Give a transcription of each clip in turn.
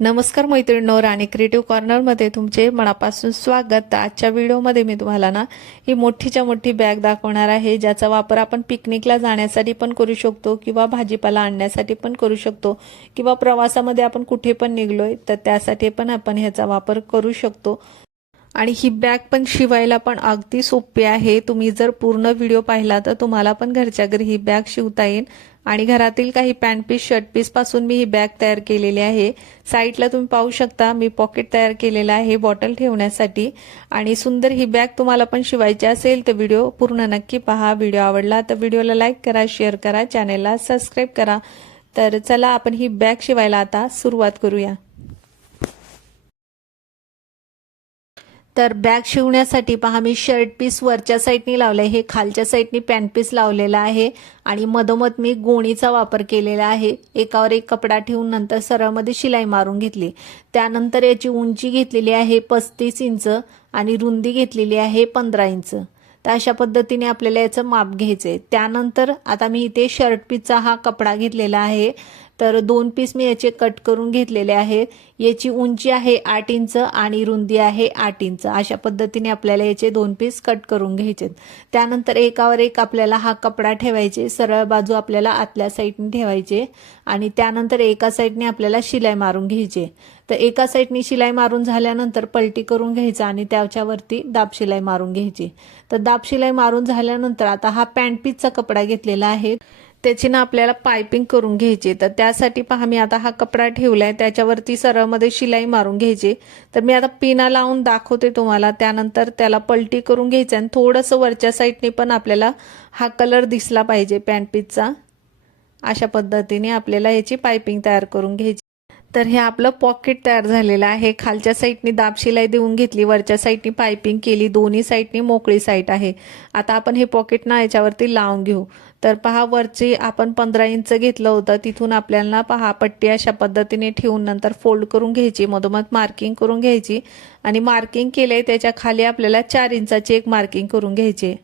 नमस्कार मैत्रिणींनो, राणी क्रिएटिव्ह कॉर्नरमध्ये तुमचे मनापासून स्वागत। तर आजच्या व्हिडिओमध्ये मी तुम्हाला ही मोठीच्या मोठी बॅग दाखवणार आहे, ज्याचा वापर आपण पिकनिकला जाण्यासाठी पण करू शकतो किंवा भाजीपाला आणण्यासाठी पण करू शकतो किंवा प्रवासामध्ये आपण कुठे पण निघलोय तर त्यासाठी पण आपण ह्याचा वापर करू शकतो। आणि ही बॅग पण शिवायला पण अगदी सोपी आहे। तुम्ही जर पूर्ण व्हिडिओ पाहिला तर तुम्हाला पण घरच्या घरी ही बॅग शिवता येईल। आणि घरातील काही पॅन्ट पीस शर्ट पीस पासून मी ही बॅग तयार केलेली आहे। साईडला तुम्ही पाहू शकता मी पॉकेट तयार केलेला आहे बॉटल ठेवण्यासाठी। आणि सुंदर ही बॅग तुम्हाला पण शिवायची असेल तर व्हिडिओ पूर्ण नक्की पहा। व्हिडिओ आवडला तर व्हिडिओला लाईक करा, शेअर करा, चॅनेलला सबस्क्राईब करा। तर चला आपण ही बॅग शिवायला आता सुरुवात करूया। तर बॅग शिवण्यासाठी पहा मी शर्ट पीस वरच्या साईडनी लावले, हे खालच्या साईडनी पॅन्ट पीस लावलेला आहे। आणि मधोमध मी गोणीचा वापर केलेला आहे। एकावर एक कपडा ठेवून नंतर सरळमध्ये शिलाई मारून घेतली। त्यानंतर याची उंची घेतलेली आहे 35 इंच आणि रुंदी घेतलेली आहे 15 इंच। तर अशा पद्धतीने आपल्याला याचं माप घ्यायचंय। त्यानंतर आता मी इथे शर्ट पीसचा हा कपडा घेतलेला आहे। तर 2 पीस मी याचे कट करून घेतलेले आहेत। याची उंची आहे 8 इंच आणि रुंदी आहे 8 इंच। अशा पद्धतीने आपल्याला याचे 2 पीस कट करून घ्यायचे। त्यानंतर एकावर एक आपल्याला हा कपडा ठेवायचे, सरळ बाजू आपल्याला आतल्या साईडने ठेवायचे आणि त्यानंतर एका साईडने आपल्याला शिलाई मारून घ्यायची। तर एका साईडने शिलाई मारून झाल्यानंतर पलटी करून घ्यायचं आणि त्याच्यावरती दाब शिलाई मारून घ्यायची। तर दाब शिलाई मारून झाल्यानंतर आता हा पॅन्ट पीसचा कपडा घेतलेला आहे, त्याची आपल्याला पाइपिंग करून घ्यायची। तर त्यासाठी पहा मी आता हा कपडा ठेवलाय, त्याच्यावरती सरळमध्ये शिलाई मारून घ्यायची। तर मी आता पिना लावून दाखवते तुम्हाला। त्यानंतर त्याला पलटी करून घ्यायचं आणि थोडंसं वरच्या साईडने पण आपल्याला हा कलर दिसला पाहिजे पॅन्ट पीसचा। अशा पद्धतीने आपल्याला याची पाइपिंग तयार करून घ्यायची। तर हे आपलं पॉकेट तयार झालेलं आहे। खालच्या साईडनी दाब शिलाई देऊन घेतली, वरच्या साईडनी पाइपिंग केली, दोन्ही साईडनी मोकळी साईड आहे। आता आपण हे पॉकेट याच्यावरती लावून घेऊ। तर पहा वरची आपण 15 इंच घेतलं होतं, तिथून आपल्याला पहा पट्टी अशा पद्धतीने ठेवून नंतर फोल्ड करून घ्यायची, मधोमध मार्किंग करून घ्यायची आणि मार्किंग केले त्याच्या खाली आपल्याला 4 इंचाची एक मार्किंग करून घ्यायची।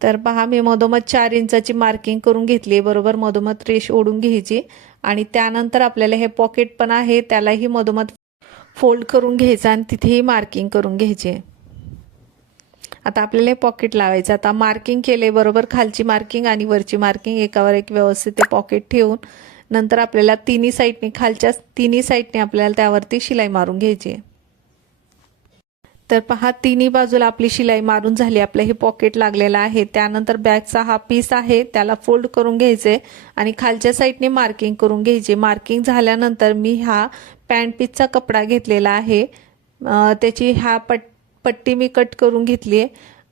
तर पहा मी मधोमध 4 इंचाची मार्किंग करून घेतली, बरोबर मधोमध रेष ओढून घ्यायची आणि त्यानंतर आपल्याला हे पॉकेट पण आहे त्यालाही मधोमध फोल्ड करून घ्यायचं आणि तिथेही मार्किंग करून घ्यायचे। आता आपल्याला हे पॉकेट लावायचं। आता मार्किंग केले बरोबर, खालची मार्किंग आणि वरची मार्किंग एकावर एक व्यवस्थित ते पॉकेट ठेवून नंतर आपल्याला तिन्ही साईडने, खालच्या तिन्ही साईडने आपल्याला त्यावरती शिलाई मारून घ्यायची। तर पहा तिन्ही बाजूला आपली शिलाई मारून झाली, आपलं हे पॉकेट लागलेलं आहे। त्यानंतर बॅगचा हा पीस आहे त्याला फोल्ड करून घ्यायचे आणि खालच्या साईडने मार्किंग करून घ्यायचे। मार्किंग झाल्यानंतर मी हा पॅन्ट पीसचा कपडा घेतलेला आहे, त्याची हा पट्टी मी कट करून घेतली आहे।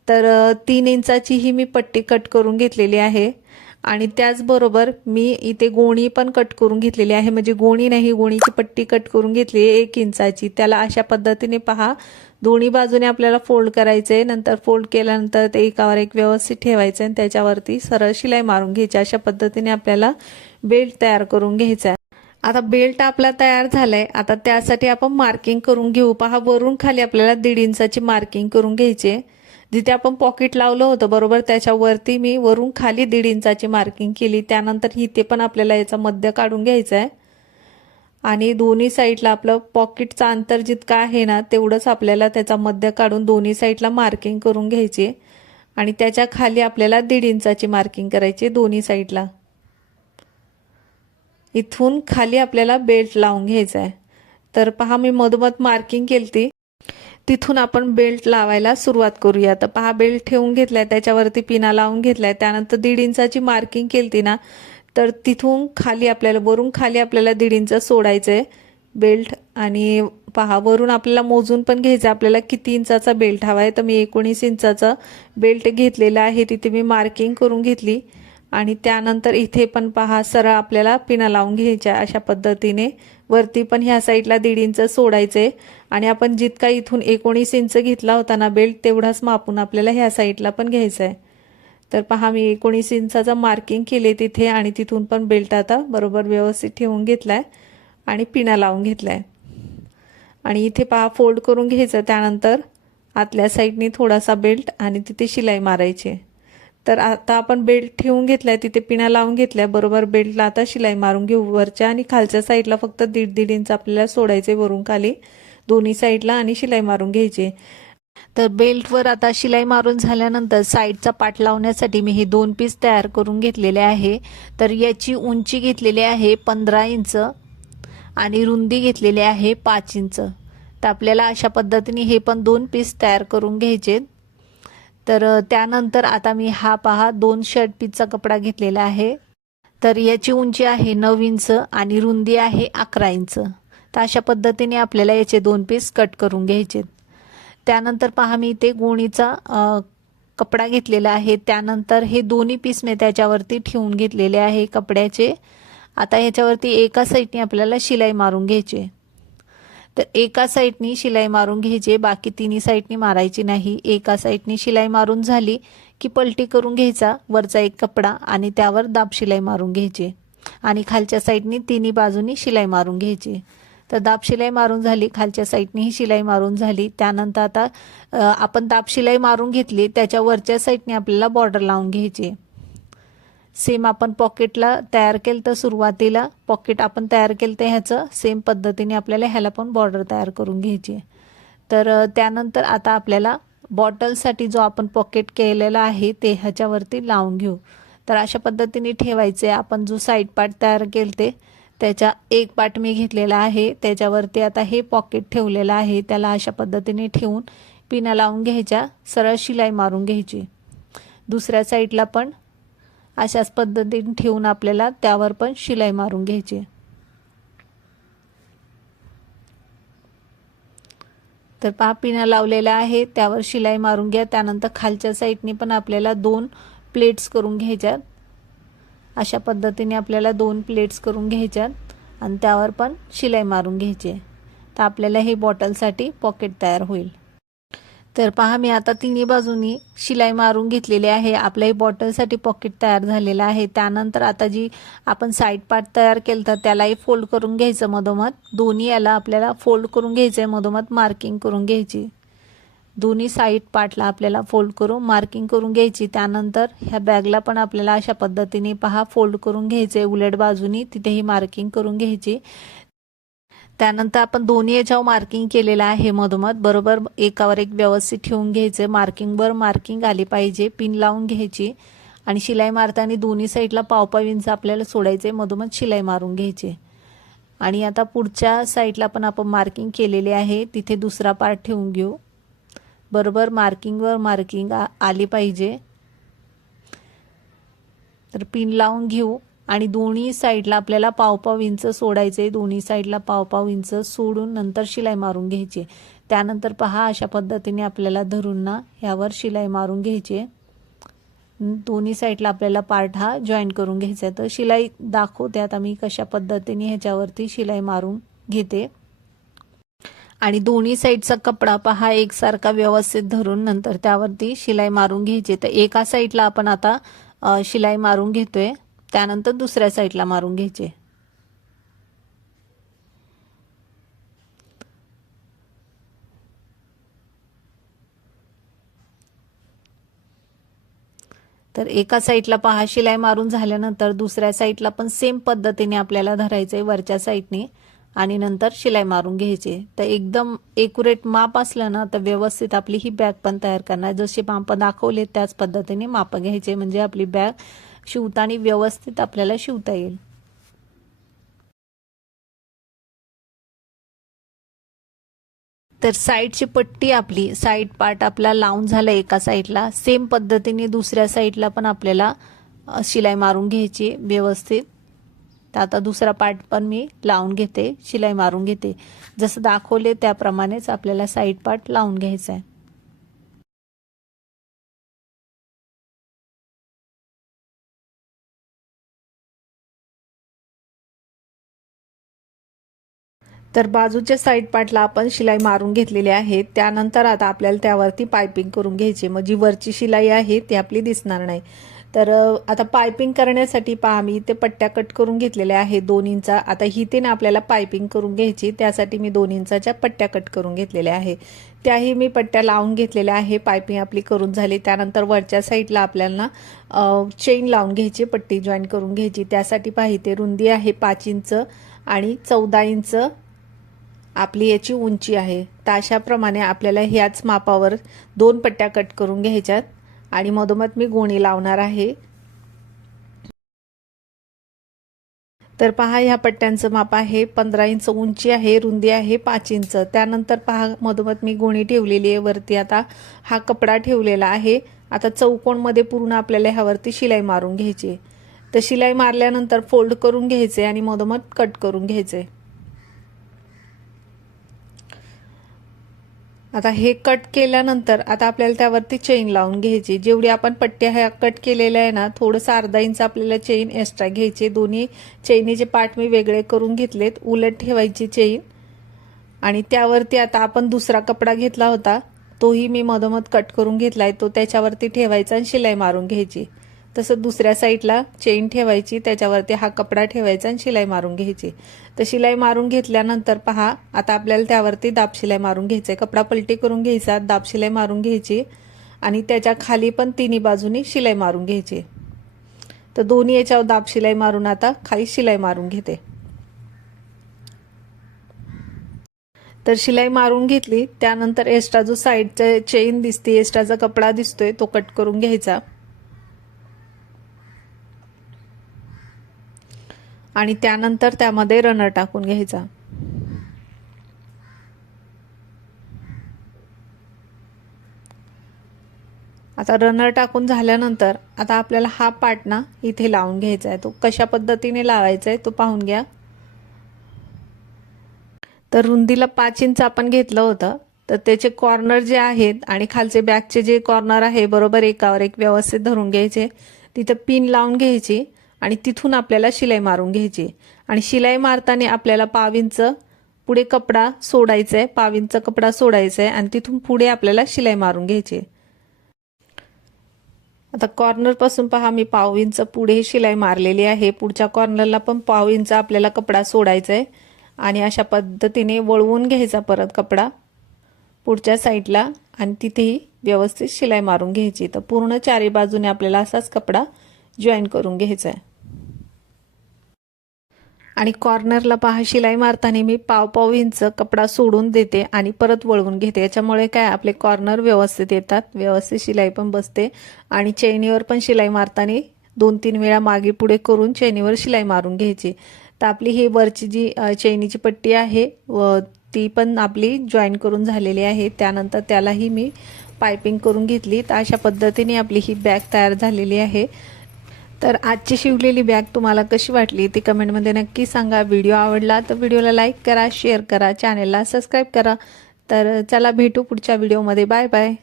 तर 3 इंचाची ही मी पट्टी कट करून घेतलेली आहे आणि त्याचबरोबर मी इथे गोणी पण कट करून घेतलेली आहे, म्हणजे गोणी नाही गोणीची पट्टी कट करून घेतली आहे 1 इंचाची। त्याला अशा पद्धतीने पहा दोन्ही बाजूने आपल्याला फोल्ड करायचे, नंतर फोल्ड केल्यानंतर ते एकावर एक व्यवस्थित ठेवायचे आणि त्याच्यावरती सरळ शिलाई मारून घ्यायची। अशा पद्धतीने आपल्याला बेल्ट तयार करून घ्यायचा आहे। आता बेल्ट आपला तयार झालाय, आता त्यासाठी आपण मार्किंग करून घेऊ। पहा वरून खाली आपल्याला 1.5 इंचाची मार्किंग करून घ्यायची। जिथे आपण पॉकेट लावलं होतं बरोबर त्याच्यावरती मी वरून खाली 1.5 इंचाची मार्किंग केली। त्यानंतर इथे पण आपल्याला याचा मध्य काढून घ्यायचा आहे आणि दोन्ही साईडला आपलं पॉकेटचं अंतर जितकं आहे ना तेवढंच आपल्याला त्याचा मध्य काढून दोन्ही साईडला मार्किंग करून घ्यायची आणि त्याच्या खाली आपल्याला 1.5 इंचाची मार्किंग करायची दोन्ही साईडला। इथून खाली आपल्याला बेल्ट लावून घ्यायचा आहे। तर पहा मी मधोमध मार्किंग केलती, तिथून आपण बेल्ट लावायला सुरुवात करूया। तर पहा बेल्ट ठेवून घेतलाय, त्याच्यावरती पिना लावून घेतलाय। त्यानंतर 1.5 इंचाची मार्किंग केलती ना, तर तिथून खाली आपल्याला वरून खाली आपल्याला 1.5 इंच सोडायचंय बेल्ट आणि पहा वरून आपल्याला मोजून पण घ्यायचं आपल्याला किती इंचाचा बेल्ट हवाय। तर मी 19 इंचाचा बेल्ट घेतलेला आहे, तिथे मी मार्किंग करून घेतली आणि त्यानंतर इथे पण पहा सरळ आपल्याला पिना लावून घ्यायच्या। अशा पद्धतीने वरती पण ह्या साईडला 1.5 इंच सोडायचे आणि आपण जितका इथून 19 इंच घेतला होता ना बेल्ट तेवढाच मापून आपल्याला ह्या साईडला पण घ्यायचा आहे। तर पहा मी 19 इंचाचा मार्किंग केले तिथे आणि तिथून पण बेल्ट आता बरोबर व्यवस्थित ठेवून घेतलाय आणि पिना लावून घेतलाय आणि इथे पहा फोल्ड करून घ्यायचं। त्यानंतर आतल्या साईडनी थोडासा बेल्ट आणि तिथे शिलाई मारायची। तर आता आपण बेल्ट ठेवून घेतलाय, तिथे पिना लावून घेतल्या, बरोबर बेल्टला आता शिलाई मारून घेऊ. वरच्या आणि खालच्या साईडला फक्त 1.5 इंच आपल्याला सोडायचे वरून खाली दोन्ही साईडला आणि शिलाई मारून घ्यायची. तर बेल्टवर आता शिलाई मारून झाल्यानंतर साईडचा पाट लावण्यासाठी मी हे 2 पीस तयार करून घेतलेले आहे. तर याची उंची घेतलेली आहे 15 इंच आणि रुंदी घेतलेली आहे 5 इंच. तर आपल्याला अशा पद्धतीने हे पण 2 पीस तयार करून घ्यायचे. तर त्यानंतर आता मी हा पहा 2 शर्ट पीसचा कपडा घेतलेला आहे. तर याची उंची आहे 9 इंच आणि रुंदी आहे 11 इंच. तर अशा पद्धतीने आपल्याला याचे 2 पीस कट करून घ्यायचे. त्यानंतर पहा मी इथे गोणीचा कपडा घेतलेला आहे. त्यानंतर हे दोन्ही पीस मी त्याच्यावरती ठेवून घेतलेले आहे कपड्याचे. आता ह्याच्यावरती एका साईडने आपल्याला शिलाई मारून घ्यायची. तर एका साईडनी शिलाई मारून घ्यायची, बाकी तिन्ही साईडनी मारायची नाही. एका साईडनी शिलाई मारून झाली की पलटी करून घ्यायचा वरचा एक कपडा आणि त्यावर दाब शिलाई मारून घ्यायची आणि खालच्या साईडनी तिन्ही बाजूनी शिलाई मारून घ्यायची. तर दाब शिलाई मारून झाली, खालच्या साईडनीही शिलाई मारून झाली. त्यानंतर आता आपण दाब शिलाई मारून घेतली, त्याच्या वरच्या साईडने आपल्याला बॉर्डर लावून घ्यायची. सेम आपण पॉकेटला तयार केलं तर सुरुवातीला पॉकेट आपण तयार केलं तर ह्याचं सेम पद्धतीने आपल्याला ह्याला पण बॉर्डर तयार करून घ्यायची. तर त्यानंतर आता आपल्याला बॉटलसाठी जो आपण पॉकेट केलेला आहे ते ह्याच्यावरती लावून घेऊ. तर अशा पद्धतीने ठेवायचे. आपण जो साईड पार्ट तयार केले त्याच्या एक पार्ट मी घेतलेला आहे, त्याच्यावरती आता हे पॉकेट ठेवलेलं आहे. त्याला अशा पद्धतीने ठेवून पिना लावून घ्यायच्या, सरळ शिलाई मारून घ्यायची. दुसऱ्या साईडला पण अशाच पद्धतीने ठेवून आपल्याला त्यावर पण शिलाई मारून घ्यायची. तर पहा पिना लावलेला आहे, त्यावर शिलाई मारून घ्या. त्यानंतर खालच्या साईडने पण आपल्याला 2 प्लेट्स करून घ्यायच्यात. अशा पद्धतीने आपल्याला 2 प्लेट्स करून घ्यायच्यात आणि त्यावर पण शिलाई मारून घ्यायची. तर आपल्याला हे बॉटलसाठी पॉकेट तयार होईल. तर पहा मी आता तिन्ही बाजूनी शिलाई मारून घेतलेली आहे. आपल्या हे बॉटलसाठी पॉकेट तयार झालेलं आहे. त्यानंतर आता जी आपण साईड पार्ट तयार केलं तर त्यालाही फोल्ड करून घ्यायचं मधोमध. दोन्ही याला आपल्याला फोल्ड करून घ्यायचं आहे, मधोमध मार्किंग करून घ्यायची. दोन्ही साईड पार्टला आपल्याला फोल्ड करून मार्किंग करून घ्यायची. त्यानंतर ह्या बॅगला पण आपल्याला अशा पद्धतीने पहा फोल्ड करून घ्यायचे उलट बाजूनी, तिथेही मार्किंग करून घ्यायची. त्यानंतर आपण दोन्ही याच्यावर मार्किंग केलेलं आहे मधोमध, बरोबर एकावर एक व्यवस्थित ठेवून घ्यायचे. मार्किंगवर मार्किंग आली पाहिजे. पिन लावून घ्यायची आणि शिलाई मारताना दोन्ही साईडला पाव इंच आपल्याला सोडायचे, मधोमध शिलाई मारून घ्यायची. आणि आता पुढच्या साईडला पण आपण मार्किंग केलेले आहे, तिथे दुसरा पार्ट ठेवून घेऊ. बरोबर मार्किंगवर मार्किंग आली पाहिजे. तर पिन लावून घेऊ आणि दोन्ही साईडला आपल्याला पाव इंच सोडायचे. दोन्ही साईडला पाव इंच सोडून नंतर शिलाई मारून घ्यायची. त्यानंतर पहा अशा पद्धतीने आपल्याला धरून ना ह्यावर शिलाई मारून घ्यायची. दोन्ही साईडला आपल्याला पार्ट हा जॉईन करून घ्यायचा. तर शिलाई दाखवते आता मी कशा पद्धतीने ह्याच्यावरती शिलाई मारून घेते. आणि दोन्ही साईडचा कपडा पहा एकसारखा व्यवस्थित धरून नंतर त्यावरती शिलाई मारून घ्यायची. तर एका साईडला आपण आता शिलाई मारून घेतोय, त्यानंतर दुसऱ्या साईडला मारून घ्यायचे. तर एका साईडला पहा शिलाई मारून झाल्यानंतर दुसऱ्या साईडला पण सेम पद्धतीने आपल्याला धरायचंय वरच्या साईडने आणि नंतर शिलाई मारून घ्यायची. तर एकदम एक्युरेट माप असलं ना तर व्यवस्थित आपली ही बॅग पण तयार करणार. जसे माप दाखवले त्याच पद्धतीने माप घ्यायचे, म्हणजे आपली बॅग शिवताना व्यवस्थित आपल्याला शिवता येईल. तर साईडची पट्टी आपली साईड पार्ट आपला लावून झाला एका साईडला, सेम पद्धतीने दुसऱ्या साईडला पण आपल्याला शिलाई मारून घ्यायची व्यवस्थित. तर आता दुसरा पार्ट पण मी लावून घेते, शिलाई मारून घेते. जसं दाखवले त्याप्रमाणेच आपल्याला साईड पार्ट लावून घ्यायचा आहे. तर बाजूच्या साईड पार्टला आपण शिलाई मारून घेतलेली आहे. त्यानंतर आता आपल्याला त्यावरती पायपिंग करून घ्यायची, मग जी वरची शिलाई आहे ती आपली दिसणार नाही. तर आता पायपिंग करण्यासाठी पहा मी इथे पट्ट्या कट करून घेतलेल्या आहे 2 इंचा. आता इथे ना आपल्याला पायपिंग करून घ्यायची, त्यासाठी मी 2 इंचाच्या पट्ट्या कट करून घेतलेल्या आहे. त्याही मी पट्ट्या लावून घेतलेल्या आहे. पायपिंग आपली करून झाली. त्यानंतर वरच्या साईडला आपल्याला चेन लावून घ्यायची, पट्टी जॉईन करून घ्यायची. त्यासाठी पहा इथे रुंदी आहे 5 इंच आणि 14 इंच आपली याची उंची आहे. तर अशाप्रमाणे आपल्याला ह्याच मापावर 2 पट्ट्या कट करून घ्यायच्यात आणि मधोमध मी गोणी लावणार आहे. तर पहा ह्या पट्ट्यांचं माप आहे 15 इंच उंची आहे, रुंदी आहे 5 इंच. त्यानंतर पहा मधोमध मी गोणी ठेवलेली आहे. वरती आता हा कपडा ठेवलेला आहे. आता चौकोनमध्ये पूर्ण आपल्याला ह्यावरती शिलाई मारून घ्यायची. तर शिलाई मारल्यानंतर फोल्ड करून घ्यायचे आणि मधोमध कट करून घ्यायचे. आता हे कट केल्यानंतर आता आपल्याला त्यावरती चेन लावून घ्यायची. जेवढी आपण पट्ट्या ह्या कट केलेल्या आहे ना, थोडंसं अर्धा इंच आपल्याला चेन एक्स्ट्रा घ्यायची. दोन्ही चेनीचे पार्ट मी वेगळे करून घेतलेत. उलट ठेवायची चेन आणि त्यावरती आता आपण दुसरा कपडा घेतला होता, तोही मी मधोमध कट करून घेतलाय. तो त्याच्यावरती ठेवायचा आणि शिलाई मारून घ्यायची. तसं दुसऱ्या साईडला चेन ठेवायची, त्याच्यावरती हा कपडा ठेवायचा आणि शिलाई मारून घ्यायची. तर शिलाई मारून घेतल्यानंतर पहा आता आपल्याला त्यावरती दाब शिलाई मारून घ्यायचं. कपडा पलटी करून घ्यायचा, दाब शिलाई मारून घ्यायची आणि त्याच्या खाली पण तिन्ही बाजूनी शिलाई मारून घ्यायची. तर दोन्ही याच्यावर दाब शिलाई मारून आता खाली शिलाई मारून घेते. तर शिलाई मारून घेतली. त्यानंतर एक्स्ट्रा जो साईडचा चेन दिसते, एक्स्ट्राचा कपडा दिसतोय, तो कट करून घ्यायचा आणि त्यानंतर त्यामध्ये रनर टाकून घ्यायचा. आता रनर टाकून झाल्यानंतर आता आपल्याला हा पार्ट ना इथे लावून घ्यायचा आहे. तो कशा पद्धतीने लावायचा आहे तो पाहून घ्या. तर रुंदीला 5 इंच आपण घेतलं होतं, तर त्याचे कॉर्नर जे आहेत आणि खालचे बॅकचे जे कॉर्नर आहे बरोबर एकावर एक व्यवस्थित धरून घ्यायचे. तिथं पिन लावून घ्यायची आणि तिथून आपल्याला शिलाई मारून घ्यायची. आणि शिलाई मारताना आपल्याला 1/2 इंच पुढे कपडा सोडायचा आहे, 1/2 इंच कपडा सोडायचा आहे आणि तिथून पुढे आपल्याला शिलाई मारून घ्यायची. आता कॉर्नर पासून पहा मी 1/2 इंच पुढे शिलाई मारलेली आहे. पुढच्या कॉर्नरला पण 1/2 इंच आपल्याला कपडा सोडायचा आहे आणि अशा पद्धतीने वळवून घ्यायचा परत कपडा पुढच्या साईडला आणि तिथेही व्यवस्थित शिलाई मारून घ्यायची. तर पूर्ण चारी बाजूने आपल्याला असाच कपडा जॉईन करून घ्यायचा आहे. आणि कॉर्नरला पहा शिलाई मारताना मी 1/2 इंच कपडा सोडून देते आणि परत वळवून घेते. याच्यामुळे काय आपले कॉर्नर व्यवस्थित येतात, व्यवस्थित शिलाई पण बसते आणि चैनीवर पण शिलाई मारताना 2-3 वेळा मागे पुढे करून चैनीवर शिलाई मारून घ्यायची. तर आपली ही वरची जी चैनीची पट्टी आहे ती पण आपली जॉईन करून झालेली आहे. त्यानंतर त्यालाही मी पायपिंग करून घेतली. तर अशा पद्धतीने आपली ही बॅग तयार झालेली आहे. तर आजची शिवलेली बॅग तुम्हाला कशी वाटली ती कमेंटमध्ये नक्की सांगा. व्हिडिओ आवडला तर व्हिडिओला लाईक करा, शेअर करा, चॅनेलला सबस्क्राईब करा. तर चला भेटू पुढच्या व्हिडिओमध्ये. Bye bye.